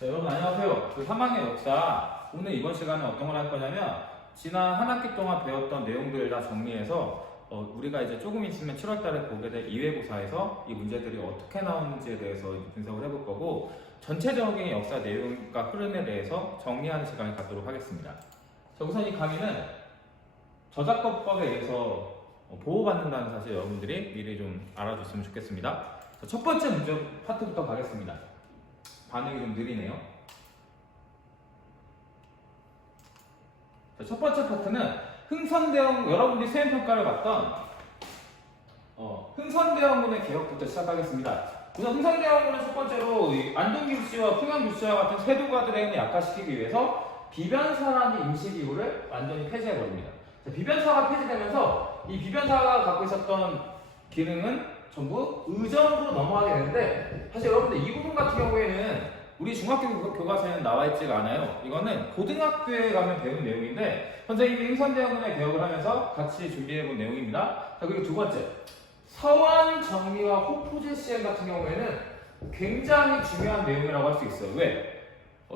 자, 여러분 안녕하세요. 사망의 역사, 오늘 이번 시간에 어떤 걸 할 거냐면 지난 한 학기 동안 배웠던 내용들을 다 정리해서 우리가 이제 조금 있으면 7월 달에 보게 될 2회고사에서 이 문제들이 어떻게 나오는지에 대해서 분석을 해볼 거고, 전체적인 역사 내용과 흐름에 대해서 정리하는 시간을 갖도록 하겠습니다. 자, 우선 이 강의는 저작권법에 의해서 보호받는다는 사실 여러분들이 미리 좀 알아줬으면 좋겠습니다. 자, 첫 번째 문제 파트부터 가겠습니다. 반응이 좀 느리네요. 자, 첫 번째 파트는 흥선대원, 여러분들이 수행평가를 봤던 흥선대원군의 개혁부터 시작하겠습니다. 우선 흥선대원군은 첫 번째로 안동김씨와 풍양김씨와 같은 세도가들의 힘을 약화시키기 위해서 비변사라는 임시기구를 완전히 폐지해버립니다. 자, 비변사가 폐지되면서 이 비변사가 갖고 있었던 기능은 전부 의정부로 넘어가게 되는데, 사실 여러분들 이 부분 같은 경우에는 우리 중학교 교과서에는 나와 있지가 않아요. 이거는 고등학교에 가면 배운 내용인데 선생님이 흥선대원군의 개혁을 하면서 같이 준비해본 내용입니다. 자, 그리고 두 번째, 서원 정리와 호포제 시행 같은 경우에는 굉장히 중요한 내용이라고 할 수 있어요. 왜?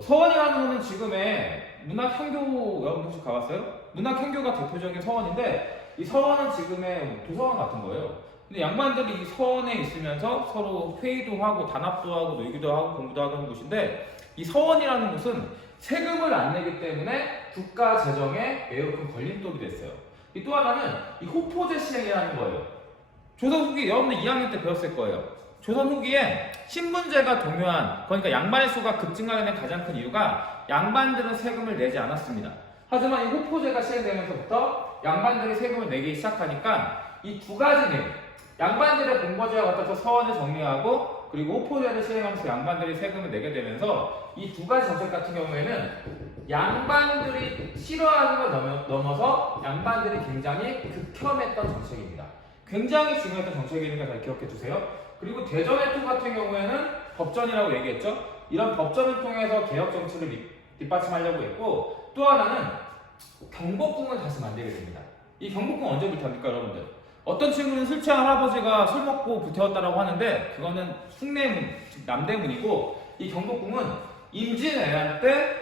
서원이라는 거는 지금의 문학향교, 여러분 혹시 가봤어요? 문학향교가 대표적인 서원인데 이 서원은 지금의 도서관 같은 거예요. 근데 양반들이 이 서원에 있으면서 서로 회의도 하고 단합도 하고 놀기도 하고 공부도 하는 곳인데, 이 서원이라는 곳은 세금을 안 내기 때문에 국가 재정에 매우 큰 걸림돌이 됐어요. 또 하나는 이 호포제 시행이라는 거예요. 조선 후기, 여러분들 2학년 때 배웠을 거예요. 조선 후기에 신분제가 동요한, 그러니까 양반의 수가 급증하게 된 가장 큰 이유가 양반들은 세금을 내지 않았습니다. 하지만 이 호포제가 시행되면서부터 양반들이 세금을 내기 시작하니까 이 두 가지 내용, 양반들의 본거지와 같아서 서원을 정리하고 그리고 호포제를 시행하면서 양반들이 세금을 내게 되면서 이 두 가지 정책 같은 경우에는 양반들이 싫어하는 걸 넘어서 양반들이 굉장히 극혐했던 정책입니다. 굉장히 중요했던 정책이니까 잘 기억해 두세요. 그리고 대전회통 같은 경우에는 법전이라고 얘기했죠. 이런 법전을 통해서 개혁 정치를 뒷받침하려고 했고, 또 하나는 경복궁을 다시 만들게 됩니다. 이 경복궁 언제 불태웁니까, 여러분들? 어떤 친구는 술 취한 할아버지가 술 먹고 불태웠다라고 하는데 그거는 숭례문, 즉 남대문이고, 이 경복궁은 임진왜란 때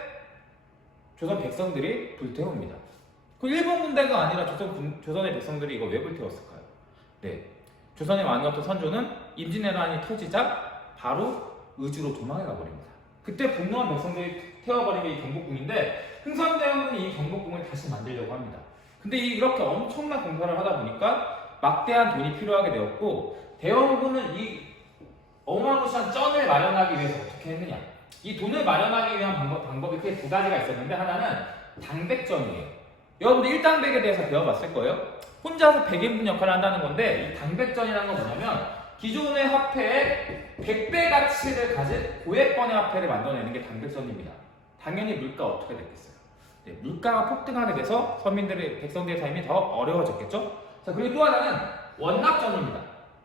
조선 백성들이 불태웁니다. 그 일본 군대가 아니라 조선의 백성들이 이거 왜 불태웠을까요? 네, 조선의 왕이었던 선조는 임진왜란이 터지자 바로 의주로 도망해 가버립니다. 그때 분노한 백성들이 태워버린 게 이 경복궁인데, 흥선대원군이 이 경복궁을 다시 만들려고 합니다. 근데 이렇게 엄청난 공사를 하다 보니까 막대한 돈이 필요하게 되었고, 대원군은 이 어마무시한 쩐을 마련하기 위해서 어떻게 했느냐, 이 돈을 마련하기 위한 방법이 크게 두 가지가 있었는데, 하나는 당백전이에요. 여러분들 일당백에 대해서 배워봤을 거예요. 혼자서 100인분 역할을 한다는 건데, 이 당백전이라는 건 뭐냐면 기존의 화폐의 100배 가치를 가진 고액권의 화폐를 만들어내는 게 당백전입니다. 당연히 물가 어떻게 됐겠어요? 네, 물가가 폭등하게 돼서 백성들의 삶이 더 어려워졌겠죠? 자, 그리고 또 하나는 원납전입니다.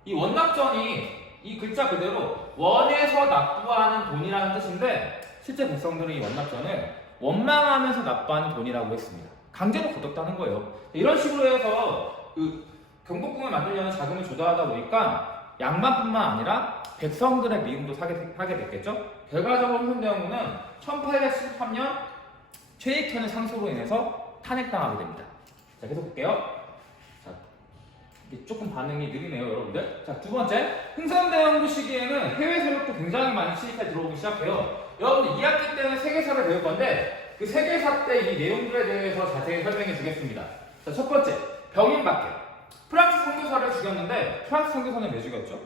이 원납전이 이 글자 그대로 원에서 납부하는 돈이라는 뜻인데, 실제 백성들은 이 원납전을 원망하면서 납부하는 돈이라고 했습니다. 강제로 걷었다는 거예요. 이런 식으로 해서 그 경복궁을 만들려는 자금을 조달하다 보니까 양반뿐만 아니라 백성들의 미움도 사게 됐겠죠. 결과적으로 흥선대원군은 1813년 최익현의 상소로 인해서 탄핵당하게 됩니다. 자, 계속 볼게요. 자, 이게 조금 반응이 느리네요, 여러분들. 자, 두 번째, 흥선대원군 시기에는 해외 세력도 굉장히 많이 침입해 들어오기 시작해요. 여러분들 2학기 때는 세계사를 배울 건데, 그 세계사 때 이 내용들에 대해서 자세히 설명해 주겠습니다. 자, 첫 번째, 병인박해. 프랑스 선교사를 죽였는데, 프랑스 선교사는 왜 죽였죠?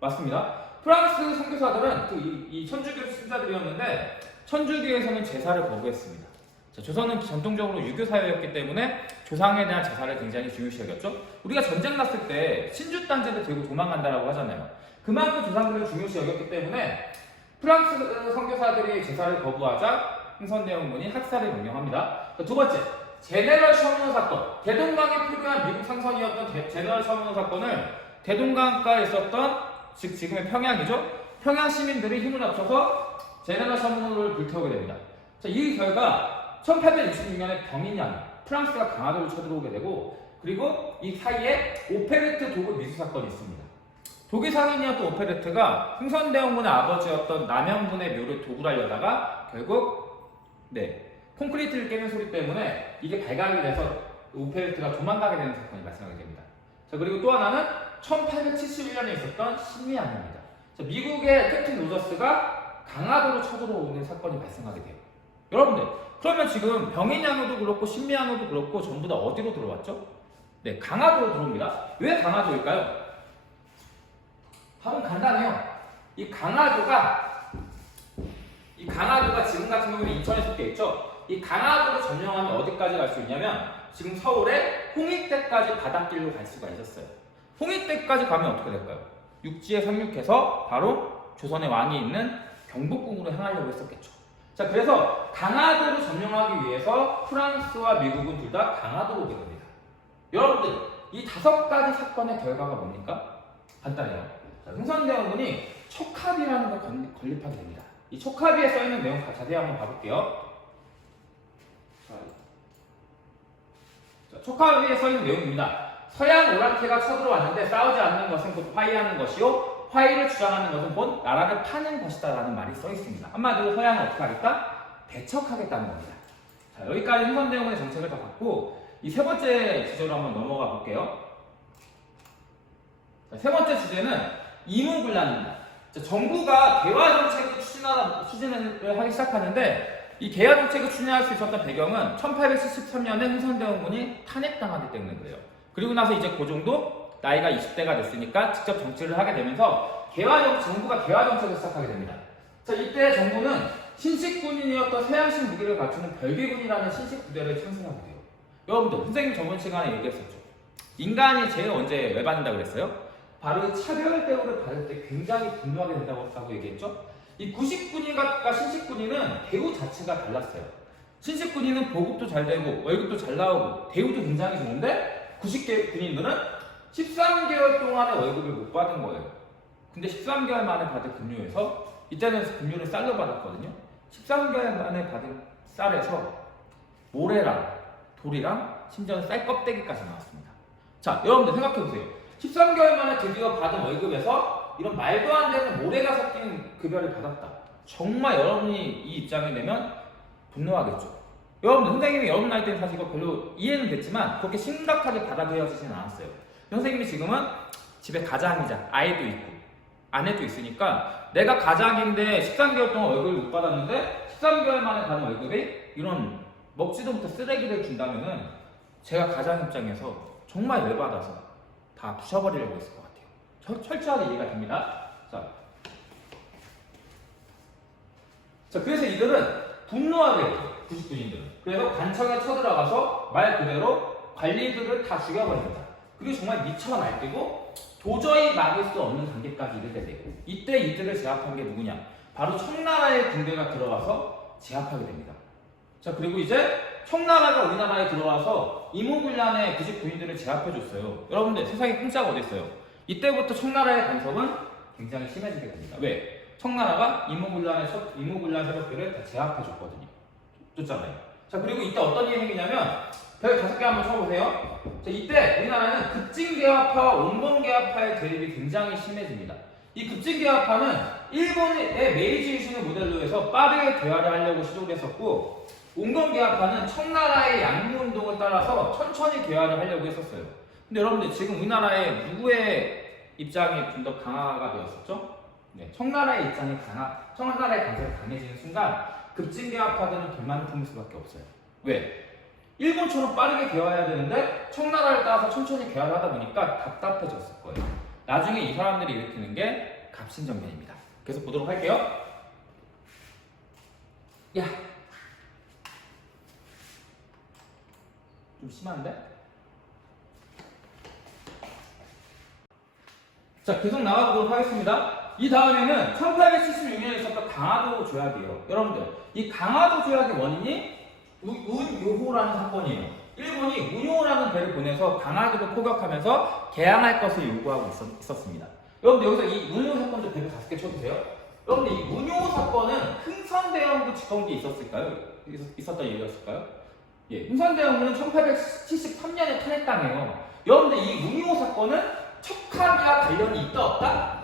맞습니다. 프랑스 선교사들은 이 천주교 신자들이었는데, 천주교에서는 제사를 거부했습니다. 자, 조선은 전통적으로 유교 사회였기 때문에 조상에 대한 제사를 굉장히 중요시 여겼죠. 우리가 전쟁 났을 때 신주단제를 들고 도망간다라고 하잖아요. 그만큼 조상들을 중요시 여겼기 때문에 프랑스 선교사들이 제사를 거부하자 흥선대원군이 학살을 명령합니다. 자, 두 번째, 제네럴 셔먼 사건. 대동강에 필요한 미국 상선이었던 제네럴 셔먼 사건을 대동강가에 있었던, 즉 지금의 평양이죠. 평양 시민들이 힘을 합쳐서 제네럴 셔먼을 불태우게 됩니다. 자, 이 결과 1866년에 병인양, 프랑스가 강화도를 쳐들어오게 되고, 그리고 이 사이에 오페레트 도구 미수 사건이 있습니다. 독일 상인이었던 오페레트가 흥선대원군의 아버지였던 남영군의 묘를 도굴 하려다가 결국 콘크리트를 깨는 소리 때문에 이게 발각이 돼서 오페레트가 도망가게 되는 사건이 발생하게 됩니다. 자, 그리고 또 하나는 1871년에 있었던 신미항해입니다. 미국의 캡틴 로저스가 강화도로 쳐들어오는 사건이 발생하게 돼요. 여러분들, 그러면 지금 병인양요도 그렇고 신미항요도 그렇고 전부 다 어디로 들어왔죠? 네, 강화도로 들어옵니다. 왜 강화도일까요? 답은 간단해요. 이 강화도가 지금 같은 경우는 인천에 속해 있죠. 이 강화도를 점령하면 어디까지 갈 수 있냐면 지금 서울의 홍익대까지 바닷길로 갈 수가 있었어요. 홍익대까지 가면 어떻게 될까요? 육지에 상륙해서 바로 조선의 왕이 있는 경복궁으로 향하려고 했었겠죠. 자, 그래서 강화도를 점령하기 위해서 프랑스와 미국은 둘 다 강화도로 오게 됩니다. 여러분들, 이 5가지 사건의 결과가 뭡니까? 간단해요. 자, 흥선대원군이 촉합이라는 걸 건립하게 됩니다. 이 촉합에 써있는 내용 자세히 한번 봐볼게요. 자, 촉합에 써있는 내용입니다. 서양 오랑캐가 쳐들어왔는데 싸우지 않는 것은 곧 화의하는 것이요 화의를 주장하는 것은 곧 나라를 파는 것이다 라는 말이 써있습니다. 한마디로 서양은 어떻게 하겠다? 대척하겠다는 겁니다. 자, 여기까지 흥선대원군의 정책을 다 봤고 이 세 번째 주제로 한번 넘어가 볼게요. 자, 세 번째 주제는 이무군란입니다. 정부가 개화 정책을 추진을 하기 시작하는데 이 개화 정책을 추진할 수 있었던 배경은 1873년에 흥선대원군이 탄핵당하기 때문인 거예요. 그리고 나서 이제 고종도 나이가 20대가 됐으니까 직접 정치를 하게 되면서 정부가 개화 정책을 시작하게 됩니다. 자, 이때 정부는 신식군인이었던 서양식 무기를 갖추는 별개군이라는 신식 부대를 창설하게 돼요. 여러분들, 선생님 저번 시간에 얘기했었죠. 인간이 제일 언제 왜 받는다고 그랬어요? 바로 차별 대우를 받을 때 굉장히 분노하게 된다고 얘기했죠. 이 구식군인과 신식군인은 대우 자체가 달랐어요. 신식군인은 보급도 잘 되고 월급도 잘 나오고 대우도 굉장히 좋은데 구식군인들은 13개월 동안의 월급을 못 받은 거예요. 근데 13개월 만에 받은 급료에서 이때는 급료를 쌀로 받았거든요. 13개월 만에 받은 쌀에서 모래랑 돌이랑 심지어는 쌀 껍데기까지 나왔습니다. 자, 여러분들 생각해보세요. 13개월 만에 드디어 받은 월급에서 이런 말도 안 되는 모래가 섞인 급여를 받았다. 정말 여러분이 이 입장이 되면 분노하겠죠. 여러분들, 선생님이 여러분 나이 때는 사실 이거 별로 이해는 됐지만 그렇게 심각하게 받아들여지진 않았어요. 선생님이 지금은 집에 가장이자 아이도 있고 아내도 있으니까 내가 가장인데 13개월 동안 월급을 못 받았는데 13개월 만에 받은 월급이 이런 먹지도 못한 쓰레기를 준다면은 제가 가장 입장에서 정말 열받아서 다 부셔버리려고 했을 것 같아요. 철저하게 이해가 됩니다. 자, 그래서 이들은 분노하게 돼요. 구식군인들은. 그래서 관청에 쳐들어가서 말 그대로 관리들을 다 죽여버립니다. 그리고 정말 미쳐 날뛰고 도저히 막을 수 없는 단계까지 이르게 되고 이때 이들을 제압한 게 누구냐? 바로 청나라의 군대가 들어와서 제압하게 됩니다. 자, 그리고 이제 청나라가 우리나라에 들어와서 이무군란의 구식군인들을 제압해줬어요. 여러분들, 세상에 공짜가 어디 있어요? 이때부터 청나라의 간섭은 굉장히 심해지게 됩니다. 왜? 청나라가 이무군란 세력들을 다 제압해줬거든요. 줬잖아요. 자, 그리고 이때 어떤 일이 생기냐면 별 5개 한번 쳐보세요. 자, 이때 우리나라는 급진개화파와 온건개화파의 대립이 굉장히 심해집니다. 이 급진개화파는 일본의 메이지 유신을 모델로 해서 빠르게 개화를 하려고 시도를 했었고 온건개화파는 청나라의 양무운동을 따라서 천천히 개화를 하려고 했었어요. 근데 여러분들, 지금 우리나라의 누구의 입장이 좀 더 강화가 되었었죠? 네, 청나라의 간섭이 강해지는 순간 급진개화파들은 불만을 품을 수밖에 없어요. 왜? 일본처럼 빠르게 개화해야 되는데 청나라를 따라서 천천히 개화를 하다 보니까 답답해졌을 거예요. 나중에 이 사람들이 일으키는 게 갑신정변입니다. 계속 보도록 할게요. 야, 좀 심한데? 자, 계속 나가보도록 하겠습니다. 이 다음에는 1876년에 있었던 강화도 조약이에요. 여러분들, 이 강화도 조약의 원인이 운요호라는 사건이에요. 일본이 운요호라는 배를 보내서 강화도를 포격하면서 개항할 것을 요구하고 있었습니다. 여러분들, 여기서 이 운요호 사건도 배를 5개 쳐주세요. 여러분들, 이 운요호 사건은 흥선대원군 집권기에 있었던 일이었을까요? 예, 흥선대원군은 1873년에 탄핵당해요. 여러분들, 이 운요호 사건은 척합이와 관련이 있다 없다?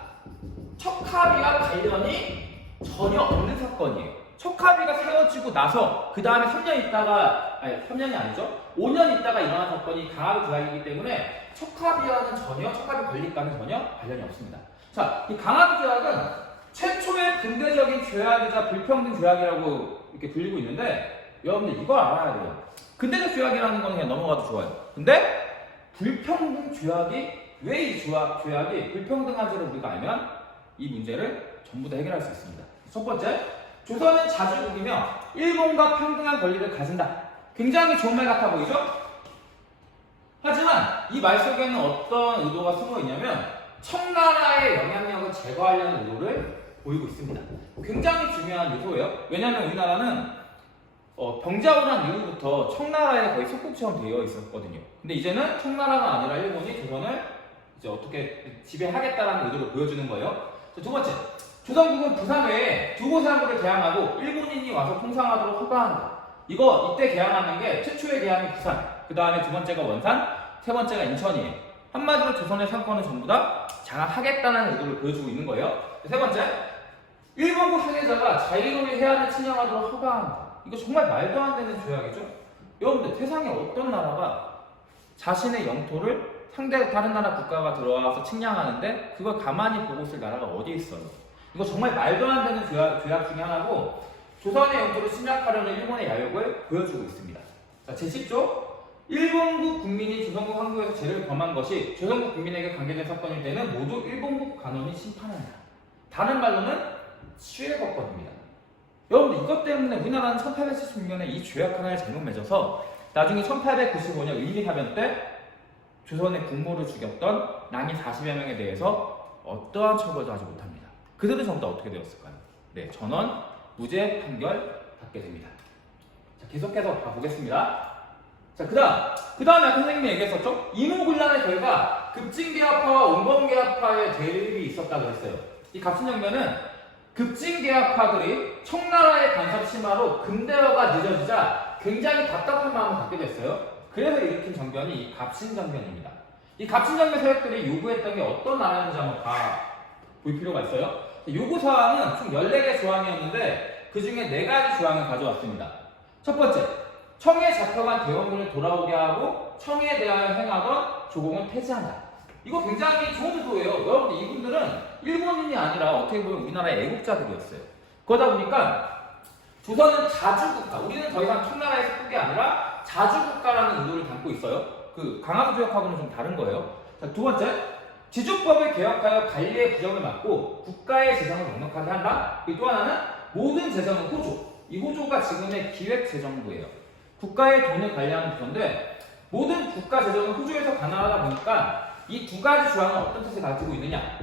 척합이와 관련이 전혀 없는 사건이에요. 척합이가 세워지고 나서 그 다음에 3년 있다가, 아니 3년이 아니죠, 5년 있다가 일어난 사건이 강압의 조약이기 때문에 척합이와는 전혀, 척합의 권리과는 전혀 관련이 없습니다. 자, 이 강압의 조약은 최초의 근대적인 조약이자 불평등 조약이라고 이렇게 불리고 있는데, 여러분들 이걸 알아야 돼요. 근대적 조약이라는 건 그냥 넘어가도 좋아요. 근데 불평등 조약이, 왜 이 조약이 불평등한지를 우리가 알면 이 문제를 전부 다 해결할 수 있습니다. 첫 번째, 조선은 자주국이며 일본과 평등한 권리를 가진다. 굉장히 좋은 말 같아 보이죠? 하지만 이 말 속에는 어떤 의도가 숨어 있냐면 청나라의 영향력을 제거하려는 의도를 보이고 있습니다. 굉장히 중요한 요소예요. 왜냐하면 우리나라는 병자호란 이후부터 청나라에 거의 속국처럼 되어 있었거든요. 근데 이제는 청나라가 아니라 일본이 조선을 이제 어떻게 지배하겠다라는 의도를 보여주는 거예요. 두 번째, 조선국은 부산 외에 두 곳의 항구를 개항하고 일본인이 와서 통상하도록 허가한다. 이때 개항하는 게 최초의 개항이 부산, 그 다음에 두 번째가 원산, 세 번째가 인천이에요. 한마디로 조선의 상권을 전부 다 장악하겠다는 의도를 보여주고 있는 거예요. 세 번째, 일본국 항해자가 자유로이 해안을 침략하도록 허가한다. 이거 정말 말도 안 되는 조약이죠. 여러분들, 세상에 어떤 나라가 자신의 영토를 다른 나라 국가가 들어와서 침략하는데 그걸 가만히 보고 있을 나라가 어디 있어요? 이거 정말 말도 안 되는 조약 중에 하나고, 조선의 영토를 침략하려는 일본의 야욕을 보여주고 있습니다. 자, 제10조, 일본국 국민이 조선국 항구에서 죄를 범한 것이 조선국 국민에게 관계된 사건일 때는 모두 일본국 관원이 심판한다. 다른 말로는 시외법권입니다. 여러분들, 이것 때문에 우리나라는 1876년에 이 조약 하나를 잘못 맺어서 나중에 1895년 을미사변 때 조선의 국모를 죽였던 낭인 40여 명에 대해서 어떠한 처벌도 하지 못합니다. 그들은 전부 다 어떻게 되었을까요? 네, 전원 무죄 판결 받게 됩니다. 자, 계속해서 봐보겠습니다. 자, 그 다음에 선생님이 얘기했었죠? 이모군란의 결과 급진개화파와 온건개화파의 대립이 있었다 그랬어요. 이 갑신정변은 급진개화파들이 청나라의 간섭 심화로 근대화가 늦어지자 굉장히 답답한 마음을 갖게 됐어요. 그래서 일으킨 정변이 이 갑신정변입니다. 이 갑신정변 세력들이 요구했던 게 어떤 나라인지 한번 볼 필요가 있어요. 요구사항은 총 14개 조항이었는데 그 중에 4가지 조항을 가져왔습니다. 첫 번째, 청에 잡혀간 대원군을 돌아오게 하고 청에 대하여 행하던 조공을 폐지한다. 이거 굉장히 좋은 의도예요. 여러분, 이분들은 일본인이 아니라 어떻게 보면 우리나라의 애국자들이었어요. 그러다 보니까 조선은 자주국가, 우리는 더 이상 청나라의 속국이 아니라 자주국가라는 의도를 담고 있어요. 그 강화도 조약하고는 좀 다른 거예요. 자, 두 번째, 지주법을 개혁하여 관리의 부정을 막고 국가의 재정을 넉넉하게 한다. 또 하나는 모든 재정은 호조. 이 호조가 지금의 기획재정부예요. 국가의 돈을 관리하는 부서인데 모든 국가 재정은 호조에서 가능하다 보니까 이 두 가지 조항은 어떤 뜻을 가지고 있느냐?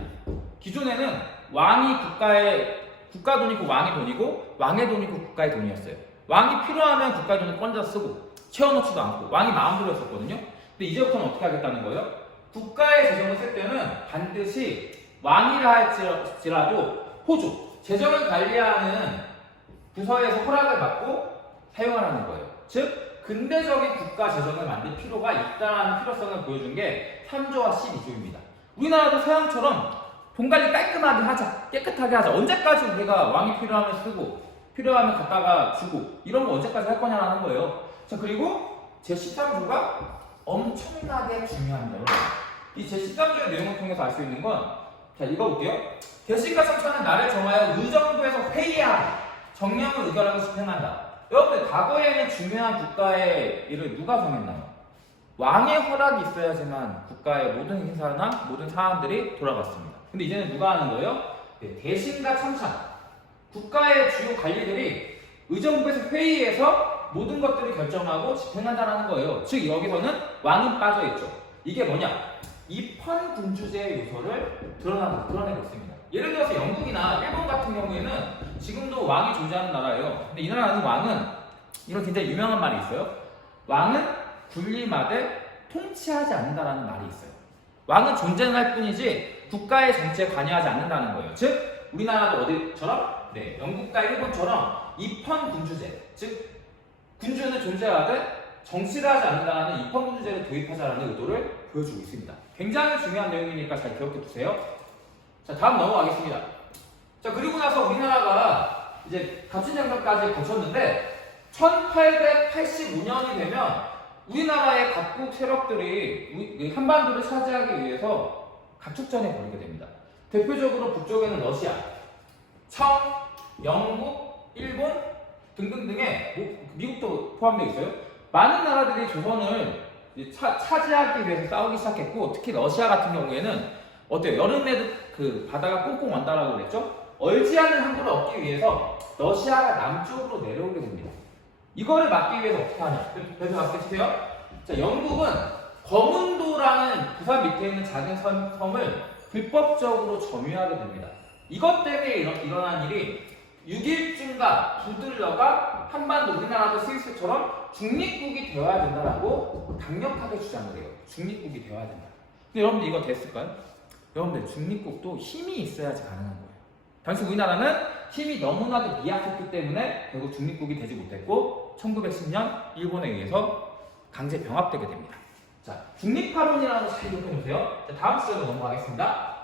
기존에는 왕이 국가 돈이고 왕의 돈이고 왕의 돈이고 국가의 돈이었어요. 왕이 필요하면 국가의 돈을 꺼내서 쓰고 채워놓지도 않고 왕이 마음대로 했었거든요. 근데 이제부터는 어떻게 하겠다는 거예요? 국가의 재정을 쓸 때는 반드시 왕이라 할지라도 호조, 재정을 관리하는 부서에서 허락을 받고 사용하라는 거예요. 즉, 근대적인 국가 재정을 만들 필요가 있다는 필요성을 보여준 게 3조와 12조입니다. 우리나라도 서양처럼 돈 관리 깔끔하게 하자, 깨끗하게 하자. 언제까지 우리가 왕이 필요하면 쓰고 필요하면 갖다가 주고 이런 거 언제까지 할 거냐라는 거예요. 자, 그리고 제13조가 엄청나게 중요합니다. 이 제13조의 내용을 통해서 알 수 있는 건, 자, 읽어볼게요. 대신과 청천은 나를 정하여 의정부에서 회의하라. 정령을 의결하고 집행한다. 여러분들, 과거에는 중요한 국가의 일을 누가 정했나요? 왕의 허락이 있어야지만 국가의 모든 행사나 모든 사안들이 돌아갔습니다. 근데 이제는 누가 하는 거예요? 네, 대신과 참천. 국가의 주요 관리들이 의정부에서 회의해서 모든 것들을 결정하고 집행한다는 거예요. 즉, 여기서는 왕은 빠져있죠. 이게 뭐냐? 입헌군주제의 요소를 드러내고 있습니다. 예를 들어서 영국이나 일본 같은 경우에는 지금도 왕이 존재하는 나라예요. 근데 이 나라는 왕은, 이런 굉장히 유명한 말이 있어요. 왕은 군림하되 통치하지 않는다라는 말이 있어요. 왕은 존재는 할 뿐이지 국가의 정치에 관여하지 않는다는 거예요. 즉, 우리나라도 어디처럼? 네, 영국과 일본처럼 입헌군주제, 즉 군주는 존재하되 정치를 하지 않는다는 입헌군주제를 도입하자라는 의도를 보여주고 있습니다. 굉장히 중요한 내용이니까 잘 기억해 두세요. 자, 다음 넘어가겠습니다. 자, 그리고 나서 우리나라가 이제 갑진장성까지 거쳤는데 1885년이 되면 우리나라의 각국 세력들이 한반도를 차지하기 위해서 각축전에 벌이게 됩니다. 대표적으로 북쪽에는 러시아, 청, 영국, 일본 등등등의 미국도 포함되어 있어요. 많은 나라들이 조선을 차지하기 위해서 싸우기 시작했고, 특히 러시아 같은 경우에는 어때요? 여름에 그 바다가 꽁꽁 완다라고 그랬죠? 얼지 않은 항구를 얻기 위해서 러시아가 남쪽으로 내려오게 됩니다. 이거를 막기 위해서 어떻게 하냐? 그래서 말씀해주세요. 자, 영국은 거문도라는 부산 밑에 있는 작은 섬을 불법적으로 점유하게 됩니다. 이것 때문에 일어난 일이 6.1중과 붙들러가 한반도 우리나라도 스위스처럼 중립국이 되어야 된다라고 강력하게 주장을 해요. 중립국이 되어야 된다. 근데 여러분들 이거 됐을까요? 여러분들 중립국도 힘이 있어야지 가능한 거예요. 당시 우리나라는 힘이 너무나도 미약했기 때문에 결국 중립국이 되지 못했고 1910년 일본에 의해서 강제 병합되게 됩니다. 자, 중립파론이라는 것을 잘 기억해 놓으세요. 자, 다음 시간으로 넘어가겠습니다.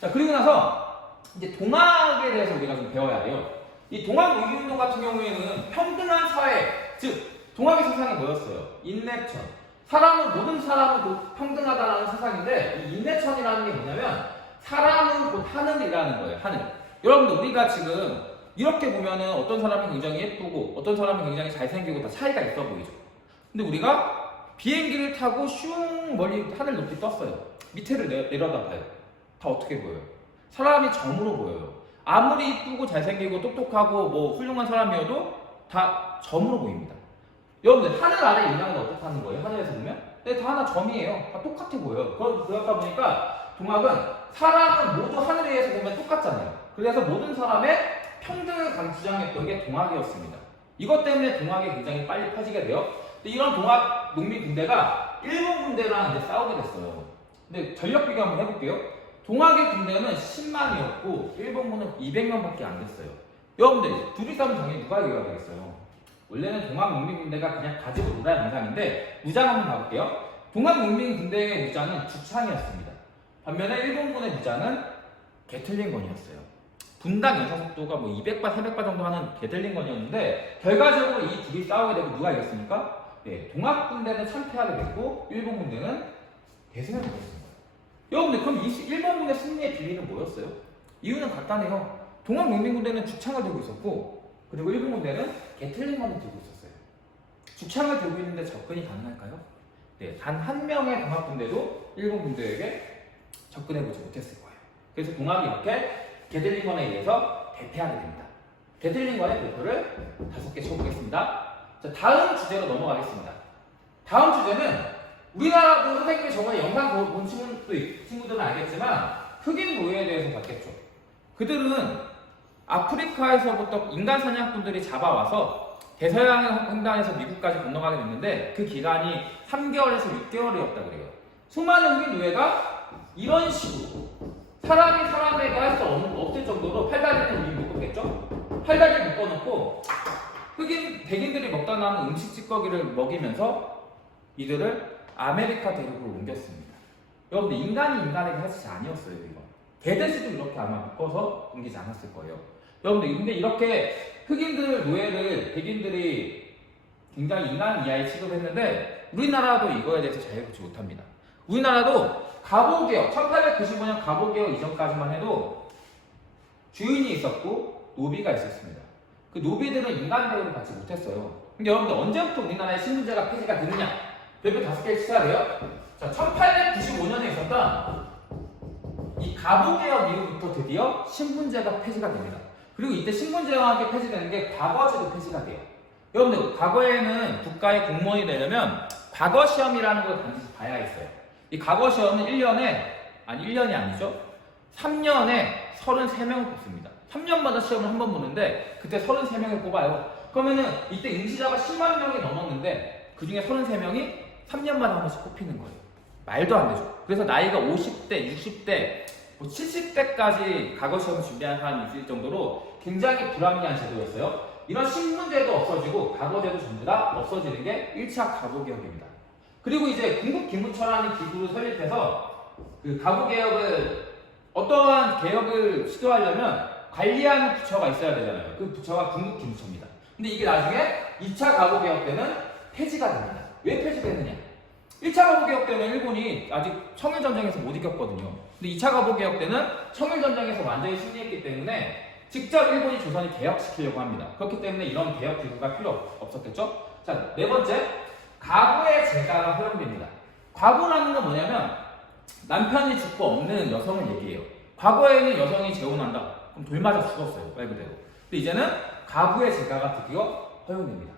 자, 그리고 나서 이제 동학에 대해서 우리가 좀 배워야 돼요. 이 동학 논리운동 같은 경우에는 평등한 사회, 즉 동학의 세상이 뭐였어요? 인내천. 모든 사람은 평등하다라는 세상인데 이 인내천이라는 게 뭐냐면 사람은 곧 하늘이라는 거예요. 하늘. 여러분들 우리가 지금 이렇게 보면은 어떤 사람이 굉장히 예쁘고 어떤 사람이 굉장히 잘생기고 다 차이가 있어 보이죠. 근데 우리가 비행기를 타고 슝 멀리 하늘 높이 떴어요. 밑에를 내려다봐요. 다 어떻게 보여요? 사람이 점으로 보여요. 아무리 이쁘고 잘생기고 똑똑하고 뭐 훌륭한 사람이어도 다 점으로 보입니다. 여러분들 하늘 아래 인양은 어떻게 하는 거예요? 하늘에서 보면? 네, 다 하나 점이에요. 다 똑같아 보여요. 그러다 보니까 동학은 사람은 모두 하늘에 의해서 보면 똑같잖아요. 그래서 모든 사람의 평등을 주장했던 게 동학이었습니다. 이것 때문에 동학이 굉장히 빨리 퍼지게 돼요. 이런 동학 농민 군대가 일본 군대랑 이제 싸우게 됐어요. 근데 전력 비교 한번 해볼게요. 동학의 군대는 10만이었고 일본군은 200만밖에 안 됐어요. 여러분들 둘이 싸우면 당연히 누가 이겨야 되겠어요? 원래는 동학 농민 군대가 그냥 가지고 놀아야 정상인데 무장 한번 봐볼게요. 동학 농민 군대의 무장은 주창이었습니다. 반면에 일본군의 무장은 게틀링건이었어요. 분당 연사 속도가 뭐 200발, 300발 정도 하는 게틀링건이었는데 결과적으로 이 둘이 싸우게 되고 누가 이겼습니까? 네, 동학 군대는 참패하게 됐고 일본 군대는 대승을 거뒀습니다. 여러분들 그럼 일본 군대 승리의 비밀은 뭐였어요? 이유는 간단해요. 동학 농민 군대는 주창을 들고 있었고 그리고 일본 군대는 게틀링건을 들고 있었어요. 주창을 들고 있는데 접근이 가능할까요? 네, 단 한 명의 동학 군대도 일본 군대에게 접근해보지 못했을 거예요. 그래서 동학이 이렇게 게틀링건에 의해서 대패하게 됩니다. 게틀링건의 대표를 5개 쳐보겠습니다. 자, 다음 주제로 넘어가겠습니다. 다음 주제는 우리나라도 선생님이 저번에 영상 본 친구들은 알겠지만 흑인 노예에 대해서 봤겠죠. 그들은 아프리카에서부터 인간 사냥꾼들이 잡아와서 대서양 횡단에서 미국까지 건너가게 됐는데 그 기간이 3개월에서 6개월이었다 그래요. 수많은 흑인 노예가 이런 식으로 사람이 사람에게 할 수 없을 정도로 팔다리는 우리 묶었겠죠? 팔다리를 묶어놓고 백인들이 먹다 남은 음식 찌꺼기를 먹이면서 이들을 아메리카 대륙으로 옮겼습니다. 여러분들 인간이 인간에게 할 짓이 아니었어요. 이거 개돼지도 이렇게 아마 묶어서 옮기지 않았을 거예요. 여러분들 근데 이렇게 흑인들 노예를 백인들이 굉장히 인간 이하에 취급했는데 우리나라도 이거에 대해서 자유롭지 못합니다. 우리나라도 갑오개혁 1895년 갑오개혁 이전까지만 해도 주인이 있었고 노비가 있었습니다. 그 노비들은 인간 대우를 받지 못했어요. 근데 여러분들 언제부터 우리나라의 신분제가 폐지가 되느냐? 별표 5개 시작해요. 자, 1895년에 있었던 이 갑오개혁 이후부터 드디어 신분제가 폐지가 됩니다. 그리고 이때 신분제와 함께 폐지되는 게 과거제도 폐지가 돼요. 여러분들 과거에는 국가의 공무원이 되려면 과거시험이라는 걸 반드시 봐야 했어요. 이 과거시험은 1년이 아니죠. 3년에 33명을 뽑습니다. 3년마다 시험을 한 번 보는데 그때 33명을 뽑아요. 그러면은 이때 응시자가 10만 명이 넘었는데 그 중에 33명이 3년마다 한 번씩 뽑히는 거예요. 말도 안 되죠. 그래서 나이가 50대, 60대, 70대까지 과거 시험을 준비하는 사람이 있을 정도로 굉장히 불합리한 제도였어요. 이런 신분제도 없어지고 과거제도 전부 다 없어지는 게 1차 과거개혁입니다. 그리고 이제 군국기무처라는 기구를 설립해서 그 가부개혁을 어떠한 개혁을 시도하려면 관리하는 부처가 있어야 되잖아요. 그 부처가 군국기무처입니다. 근데 이게 나중에 2차 가부개혁 때는 폐지가 됩니다. 왜 폐지되느냐? 1차 가부개혁 때는 일본이 아직 청일전쟁에서 못 이겼거든요. 근데 2차 가부개혁 때는 청일전쟁에서 완전히 승리했기 때문에 직접 일본이 조선을 개혁시키려고 합니다. 그렇기 때문에 이런 개혁 기구가 필요 없었겠죠? 자, 네 번째, 가부의 재가가 허용됩니다. 과부라는 건 뭐냐면 남편이 죽고 없는 여성을 얘기해요. 과거에는 여성이 재혼한다. 그럼 돌 맞아 죽었어요. 말 그대로. 근데 이제는 가부의 재가가 드디어 허용됩니다.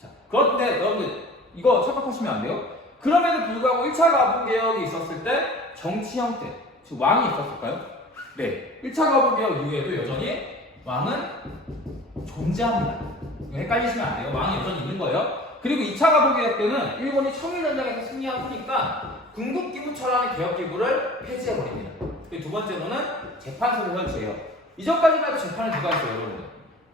자, 그런데 여러분들 이거 착각하시면 안 돼요. 그럼에도 불구하고 1차 가부개혁이 있었을 때 정치 형태, 즉 왕이 있었을까요? 네. 1차 가부개혁 이후에도 여전히 왕은 존재합니다. 헷갈리시면 안 돼요. 왕이 여전히 있는 거예요. 그리고 2차 가부개혁 때는 일본이 청일전쟁에서 승리하니까 군국기구처라는 개혁기구를 폐지해버립니다. 그리고 두 번째로는 재판소를 설치해요. 이전까지만 해도 재판을 누가 했어요, 여러분?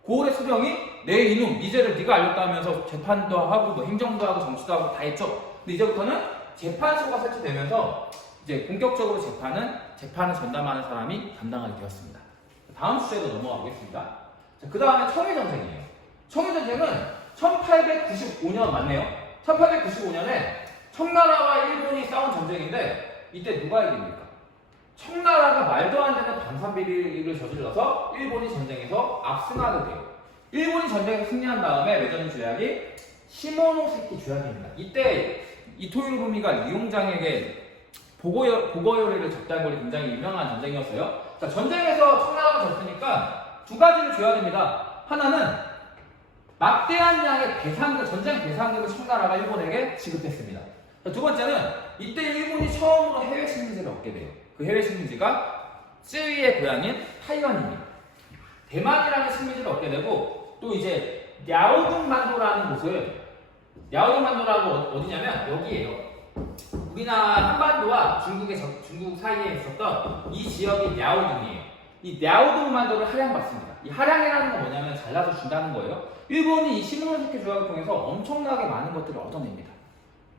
고을의 수령이 내 이놈 미제를 네가 알렸다 하면서 재판도 하고 뭐 행정도 하고 정치도 하고 다 했죠. 근데 이제부터는 재판소가 설치되면서 이제 본격적으로 재판을 전담하는 사람이 담당하게 되었습니다. 다음 주제로 넘어가보겠습니다. 그 다음에 청일전쟁이에요. 청일전쟁은 1895년 맞네요. 1895년에 청나라와 일본이 싸운 전쟁인데 이때 누가 이깁니까? 청나라가 말도 안 되는 방산비리를 저질러서 일본이 전쟁에서 압승하게 돼요. 일본이 전쟁에서 승리한 다음에 맺어진 조약이 시모노세키 조약입니다. 이때 이토요부미가 리용장에게 보고요리를 줬다는 걸 굉장히 유명한 전쟁이었어요. 자, 전쟁에서 청나라가 졌으니까 두 가지를 줘야 됩니다. 하나는 막대한 양의 배상금, 전쟁 배상금을 청나라가 일본에게 지급했습니다. 두 번째는 이때 일본이 처음으로 해외 식민지를 얻게 돼요. 그 해외 식민지가 쯔위의 고향인 타이완입니다. 대만이라는 식민지를 얻게 되고 또 이제 랴오둥만도라는 곳을 랴오둥만도라고 어디냐면 여기예요. 우리나라 한반도와 중국 사이에 있었던 이 지역이 랴오둥이에요. 이 랴오둥만도를 할양받습니다. 이 할양이라는 건 뭐냐면 잘라서 준다는 거예요. 일본이 이 시모노세키 조약을 통해서 엄청나게 많은 것들을 얻어냅니다.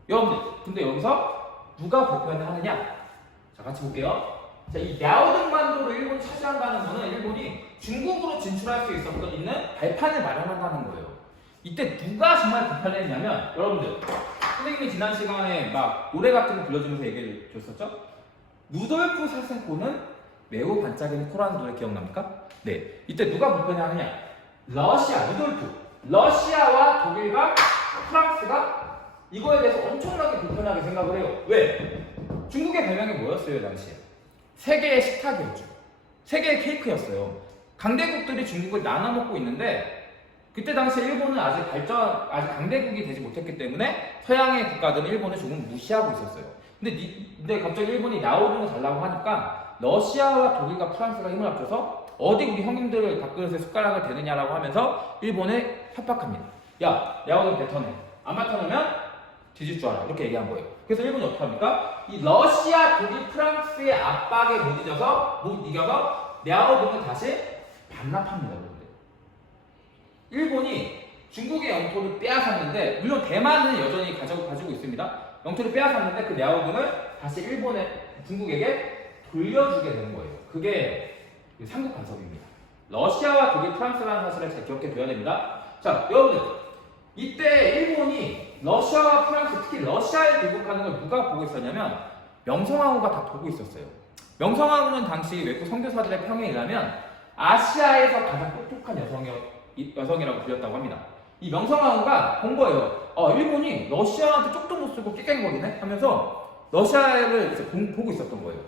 여러분들, 근데 여기서 누가 불편을 하느냐? 자, 같이 볼게요. 자, 이 랴오둥만도를 일본이 차지한다는 거는 일본이 중국으로 진출할 수 있는 발판을 마련한다는 거예요. 이때 누가 정말 불편했냐면 여러분들, 선생님이 지난 시간에 막 노래 같은 거 불러주면서 얘기해 줬었죠? 루돌프 사센코는 매우 반짝이는 코라는 노래 기억납니까? 네, 이때 누가 불편해하느냐? 러시아, 루돌프, 러시아와 독일과 프랑스가 이거에 대해서 엄청나게 불편하게 생각을 해요. 왜? 중국의 별명이 뭐였어요, 당시에? 세계의 식탁이었죠. 세계의 케이크였어요. 강대국들이 중국을 나눠 먹고 있는데 그때 당시 일본은 아직 강대국이 되지 못했기 때문에 서양의 국가들은 일본을 조금 무시하고 있었어요. 근데 갑자기 일본이 랴오둥을 달라고 하니까 러시아와 독일과 프랑스가 힘을 합쳐서 어디 우리 형님들을 밥그릇에 숟가락을 대느냐라고 하면서 일본에 협박합니다. 야, 랴오둥 뱉어내. 안 뱉어내면 뒤질 줄 알아. 이렇게 얘기한 거예요. 그래서 일본이 어떻게 합니까? 이 러시아, 독일, 프랑스의 압박에 못 이겨서 랴오둥을 다시 반납합니다, 여러분들. 일본이 중국의 영토를 빼앗았는데, 물론 대만은 여전히 가지고 있습니다. 영토를 빼앗았는데 그 랴오둥을 다시 중국에게 돌려주게 되는 거예요. 그게 삼국 간섭입니다. 러시아와 독일, 프랑스라는 사실을 잘 기억해 둬야 됩니다. 자, 여러분들, 이때 일본이 러시아와 프랑스, 특히 러시아에 굴복하는 걸 누가 보고 있었냐면 명성황후가 다 보고 있었어요. 명성황후는 당시 외국 선교사들의 평에 의하면 아시아에서 가장 똑똑한 여성이라고 불렸다고 합니다. 이 명성황후가 본 거예요. 일본이 러시아한테 쪽도 못 쓰고 깽깽거리네 하면서 러시아를 이제 보고 있었던 거예요.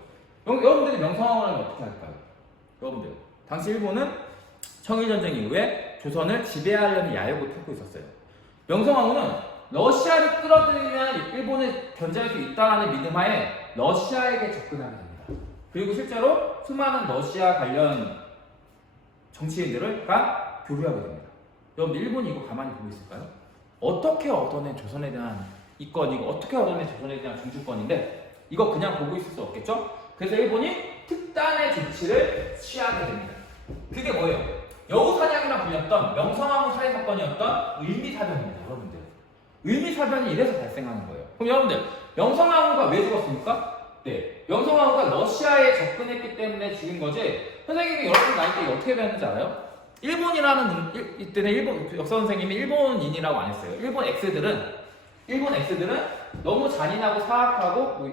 여러분들이 명성황후라면 어떻게 할까요? 여러분들, 당시 일본은 청일전쟁 이후에 조선을 지배하려는 야욕을 펴고 있었어요. 명성황후는 러시아를 끌어들이면 일본을 견제할 수 있다는 믿음하에 러시아에게 접근하게 됩니다. 그리고 실제로 수많은 러시아 관련 정치인들과 교류하게 됩니다. 여러분, 일본이 이거 가만히 보고 있을까요? 어떻게 얻어낸 조선에 대한 이권이고 어떻게 얻어낸 조선에 대한 중주권인데 이거 그냥 보고 있을 수 없겠죠? 그래서 일본이 특단의 조치를 취하게 됩니다. 그게 뭐예요? 여우사냥이라 불렸던 명성황후 살해 사건이었던 을미사변입니다, 여러분들. 의미사변이 이래서 발생하는 거예요. 그럼 여러분들 명성황후가 왜 죽었습니까? 네, 명성황후가 러시아에 접근했기 때문에 죽은 거지. 선생님이 여러분 나이 때 어떻게 배웠는지 알아요? 일본이라는 이때는 일본 역사 선생님이 일본인이라고 안 했어요. 일본 X들은 너무 잔인하고 사악하고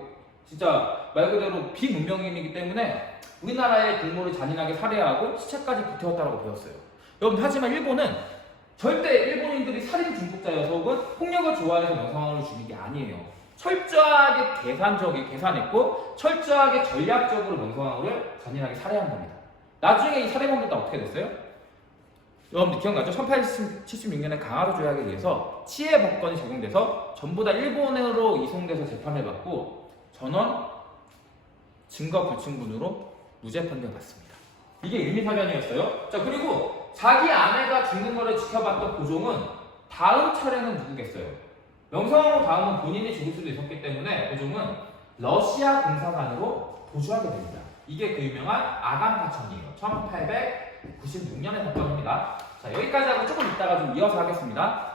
진짜 말 그대로 비문명인이기 때문에 우리나라의 국모를 잔인하게 살해하고 시체까지 불태웠다고 배웠어요. 여러분 하지만 일본은 절대 일본인들이 살인 중독자여서 혹은 폭력을 좋아해서 명성황후를 죽인 게 아니에요. 철저하게 계산했고 철저하게 전략적으로 명성황후를 잔인하게 살해한 겁니다. 나중에 이 살해범들 다 어떻게 됐어요? 여러분들 기억나죠? 1876년에 강화도 조약에 의해서 치해 법권이 적용돼서 전부 다 일본으로 이송돼서 재판을 받고 전원 증거 불충분으로 무죄 판결받습니다. 이게 일미사변이었어요. 자, 그리고 자기 아내가 죽는 것을 지켜봤던 고종은 다음 차례는 누구겠어요? 명성황후 다음은 본인이 죽을 수도 있었기 때문에 고종은 러시아 공사관으로 도주하게 됩니다. 이게 그 유명한 아간파천이에요. 1896년에 사건입니다. 자, 여기까지 하고 조금 이따가 좀 이어서 하겠습니다.